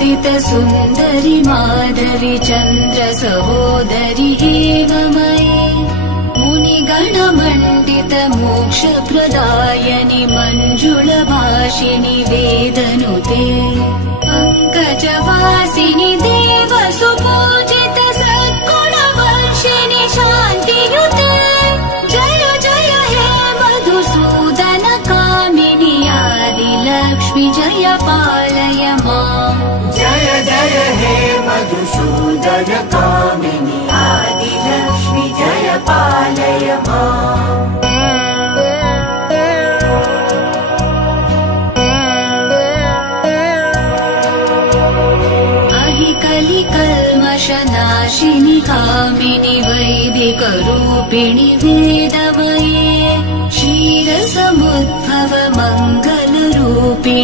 वन्दित सुन्दरि माधवि चन्द्र सहोदरि हेममयि मुनिगणमण्डित मोक्षप्रदायनि मञ्जुलभाषिणि वेदनुते पङ्कजवासिनि देव सुपूजित सद्गुणवर्षिणि शान्तियुते जय जय हे मधुसूदन कामिनि आदिलक्ष्मि जय पालय माम् जय जय हे मधुसूदन कामिनि आदिलक्ष्मि जय पालय माम् कलिकल्मषनाशिनि कामिनि वैदिकरूपिणि वेदमये क्षीरसमुद्भव मङ्गलरूपिणि